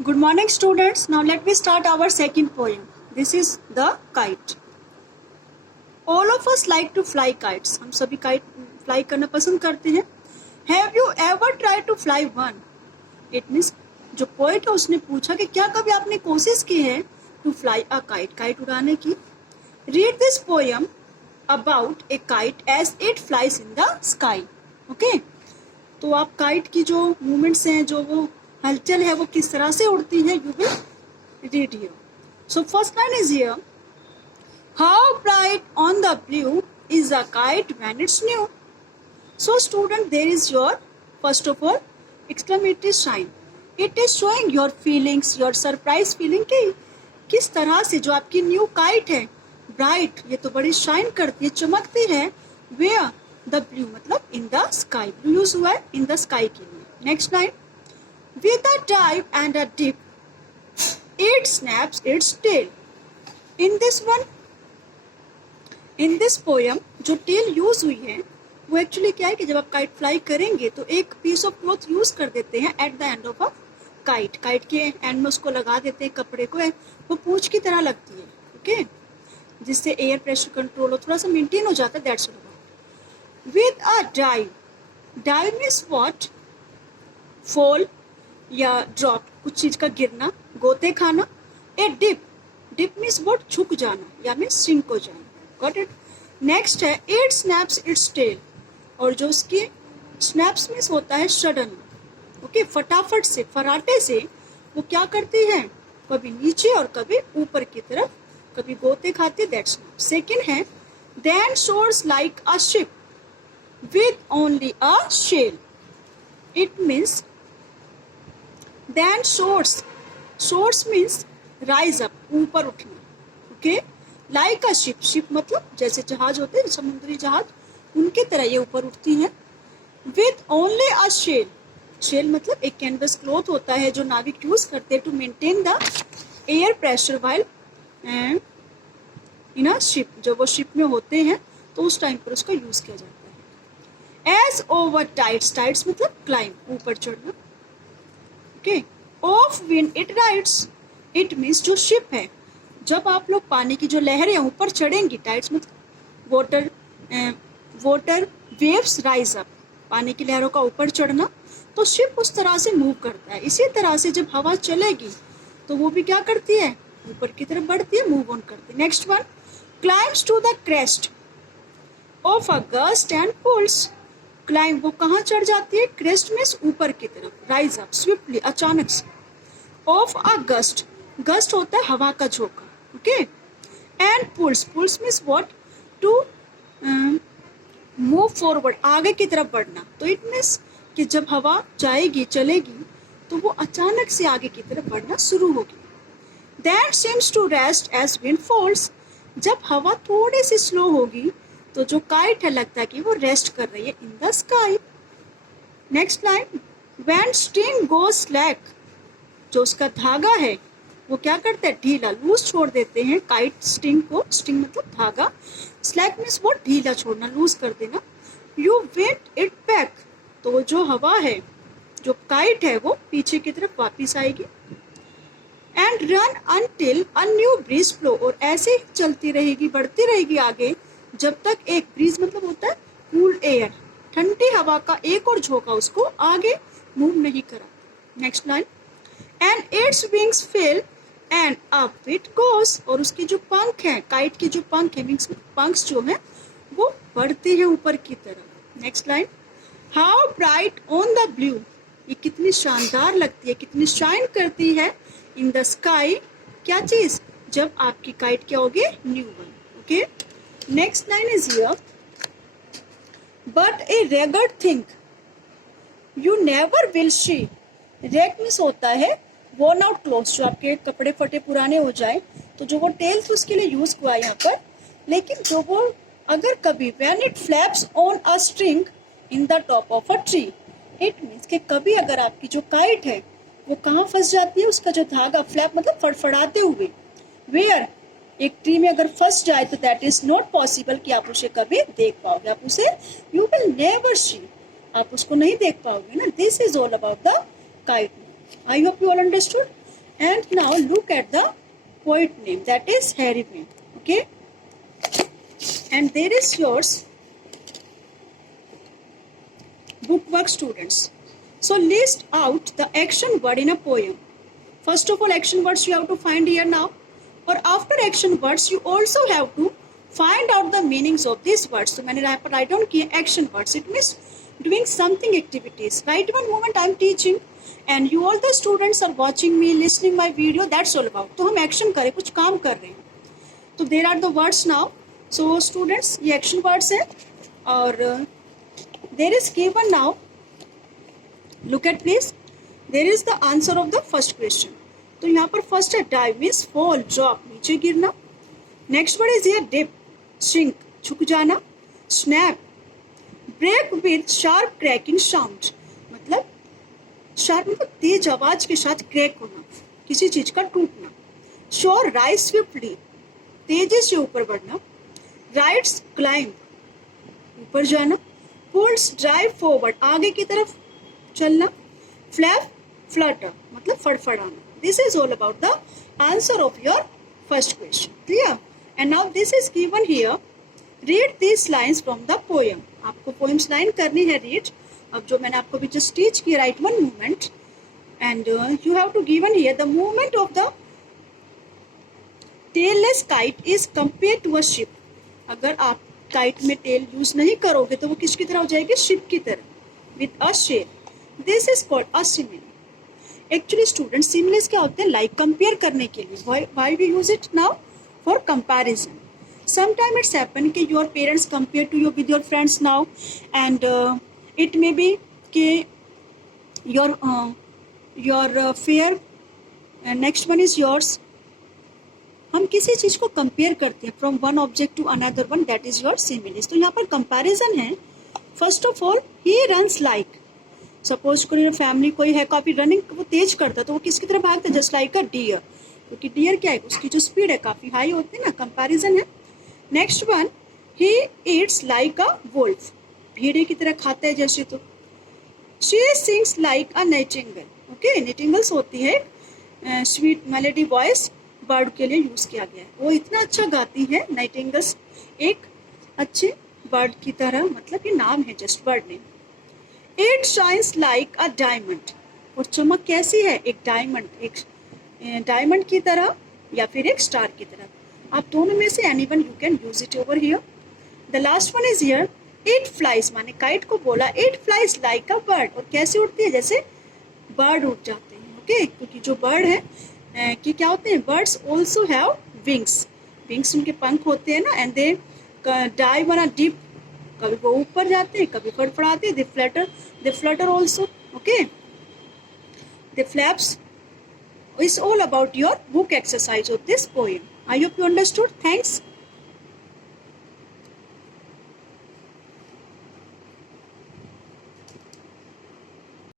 Good morning, students. Now let me start our second poem. This is the kite. All of us like to fly kites. हम सभी kite fly करना पसंद करते हैं. Have you ever tried to fly one? It means जो poet है उसने पूछा कि क्या कभी आपने कोशिश की है to fly a kite, kite उड़ाने की. Read this poem about a kite as it flies in the sky. Okay? तो आप काइट की जो मूवमेंट्स हैं, जो वो हलचल है, वो किस तरह से उड़ती है, you will read here. So first line is here. How bright on the blue is a kite when it's new. So student, there is your first of all exclamatory sign. It is showing your feelings, your surprise feeling की किस तरह से जो आपकी new kite है, bright, ये तो बड़ी शाइन करती है, चमकती है. वेयर द ब्लू मतलब in the sky. Blue use हुआ है इन द स्काई के लिए. Next line. With a dive and a dip, it snaps its tail. In this poem, जो टेल यूज हुई है वो एक्चुअली क्या है कि जब आप काइट फ्लाई करेंगे तो एक पीस ऑफ क्लॉथ यूज कर देते हैं at the end of a kite. Kite के एंड में उसको लगा देते हैं कपड़े को, वो पूंछ की तरह लगती है. ओके, जिससे एयर प्रेशर कंट्रोल हो, थोड़ा सा मेंटेन हो जाता है. That's all. With a dive, dive means what? Fall या ड्रॉप, कुछ चीज का गिरना, गोते खाना. ए डिप, डिप मीन्स व्हाट? झुक जाना या मीन्स सिंक हो जाना. Got it. नेक्स्ट है इट स्नैप्स इट्स टेल. और जो उसकी स्नैप्स मीन्स होता है सडन. ओके, फटाफट से, फराटे से वो क्या करती है, कभी नीचे और कभी ऊपर की तरफ, कभी गोते खाती. दैट्स. सेकेंड है then soars like a ship with only a shell. It means then source means rise up, ऊपर उठना. ओके, like a ship मतलब जैसे जहाज होते हैं, समुद्री जहाज, उनकी तरह ये ऊपर उठती हैं. with only a shell मतलब एक कैनवस क्लॉथ होता है जो नाविक यूज करते हैं to maintain the air pressure while in a ship. जब वो शिप में होते हैं तो उस टाइम पर उसका यूज किया जाता है. as over tides मतलब क्लाइम, ऊपर चढ़ना. Okay, of wind it rides. It means जो शिप है, जब आप लोग पानी की जो लहरें ऊपर चढ़ेंगी, टाइड्स मतलब वाटर वेव्स राइज अप, पानी की लहरों का ऊपर चढ़ना, तो शिप उस तरह से मूव करता है. इसी तरह से जब हवा चलेगी तो वो भी क्या करती है, ऊपर की तरफ बढ़ती है, मूव ऑन करती है. Next one. Climbs to the crest of a gust and pulls. Climb वो कहाँ चढ़ जाती है, क्रेस्ट में ऊपर की तरफ, राइज अप स्विफ्टली, अचानक से. ऑफ अ गस्ट, गस्ट होता है हवा का झोंका. Okay, and pulls means what? To move forward, आगे की तरफ बढ़ना. तो इट मीन्स कि जब हवा जाएगी, चलेगी, तो वो अचानक से आगे की तरफ बढ़ना शुरू होगी. That seems to rest as wind falls. जब हवा थोड़ी सी स्लो होगी तो जो काइट है लगता है कि वो रेस्ट कर रही है in the sky. Next line. When string goes slack, जो उसका धागा है वो क्या करता है, ढीला, लूज छोड़ देते हैं काइट स्ट्रिंग को. स्ट्रिंग मतलब धागा, स्लैक मीन्स वो ढीला छोड़ना, लूज कर देना. यू विंड इट बैक, तो जो हवा है, जो काइट है, वो पीछे की तरफ वापिस आएगी. And run until a new breeze flow, और ऐसे चलती रहेगी, बढ़ती रहेगी आगे, जब तक एक ब्रीज मतलब होता है कूल एयर, ठंडी हवा का एक और झोंका उसको आगे मूव नहीं करा. Next line. And its wings fill and up it goes, और उसकी जो पंख है, काइट की जो पंख है, विंग्स पंख जो है वो बढ़ते हैं ऊपर की तरफ. Next line. How bright on the blue, ये कितनी शानदार लगती है, कितनी शाइन करती है इन द स्काई. क्या चीज, जब आपकी काइट क्या होगी, new one. Okay, next line is here. But a ragged thing you never will see. Rag means होता है worn out clothes, जो आपके कपड़े फटे पुराने हो जाए, तो जो वो टेल थी उसके लिए यूज हुआ यहाँ पर. लेकिन जो वो अगर कभी when it flaps on a string in the top of a tree, it means कि कभी अगर आपकी जो काइट है वो कहाँ फंस जाती है, उसका जो धागा, फ्लैप मतलब फड़फड़ाते हुए, वेयर, एक ट्री में अगर फंस जाए, तो दैट इज नॉट पॉसिबल कि आप उसे कभी देख पाओगे. आप उसे यू विल नेवर सी, आप उसको नहीं देख पाओगे ना. This is all about the kite. I hope you all understood. And now look at the poet name, that is Harry Wayne. Okay, and there is yours bookwork, students. So list out the action word in a poem. First of all, action words you have to find here now. Or after action words, you also have to find out the meanings of these words. So मैंने यहाँ पर write down किए action words. It means doing something activities. Right one moment I am teaching and you all the students are watching me, listening my video. That's all about. तो हम action करें, कुछ काम कर रहे हैं. तो there are the words now. So students, ये action words हैं और there is given now. Look at please. There is the answer of the first question. तो यहाँ पर first है dive means fall, drop, नीचे गिरना. Next word is here dip, sink, झुक जाना. Snap, break with sharp cracking sound. मतलब sharp मतलब तेज आवाज के साथ crack होना, किसी चीज का टूटना. Soar, rise swiftly, तेजी से ऊपर बढ़ना. Rise, climb, ऊपर जाना. Pulls, drive forward, आगे की तरफ चलना. Flap, flutter, मतलब फड़फड़ाना. This is all about the answer of your first question. Clear? And now this is given here. Read these lines from the poem. आपको poems line करनी है read. अब जो मैंने आपको भी just teach किया, write one movement and you have to given here the movement of the tailless kite is compared to a ship. अगर आप kite में tail use नहीं करोगे तो वो किसकी तरह हो जाएगी? Ship की तरह. With a shape. This is called a simile. Actually students, similes क्या होते हैं? Like compare करने के लिए. Why we use it now? For comparison. Sometimes it's happen कि your parents compare to you with your friends now and it may be कि your fear and next one is yours. हम किसी चीज को compare करते हैं from one object to another one, that is your similes. तो यहाँ पर कंपैरिजन है. First of all he runs like, suppose कोई फैमिली कोई है काफी रनिंग वो तेज करता है तो वो किसकी तरह भागता है? जस्ट लाइक अ डियर, क्योंकि डियर क्या है उसकी जो स्पीड है काफी हाई होती है ना. कंपैरिजन है. Next one, he eats like a wolf, भेड़े की तरह खाता है जैसे. तो she sings like a nightingale. Okay, nightingales होती है स्वीट मेलोडी वॉइस, बर्ड के लिए यूज किया गया है. वो इतना अच्छा गाती है नाइटिंगेल्स, एक अच्छे बर्ड की तरह, मतलब ये नाम है just bird name. It shines like a diamond, और चमक कैसी है? एक डायमंड, एक डायमंड की तरह या फिर एक स्टार की तरह. आप दोनों में से anyone you can use it over here. The last one is here. It flies, माने काइट को बोला it flies like a bird, और कैसे उड़ती है? जैसे बर्ड उड़ जाते हैं. ओके, क्योंकि जो बर्ड है कि क्या होते हैं? Birds also have wings, wings उनके पंख होते हैं ना. And they dive on a deep, कभी वो ऊपर जाते हैं कभी फड़फड़ाते हैं. They flutter also. Okay, they flaps. It's all about your book exercise of this poem. I hope you understood. Thanks.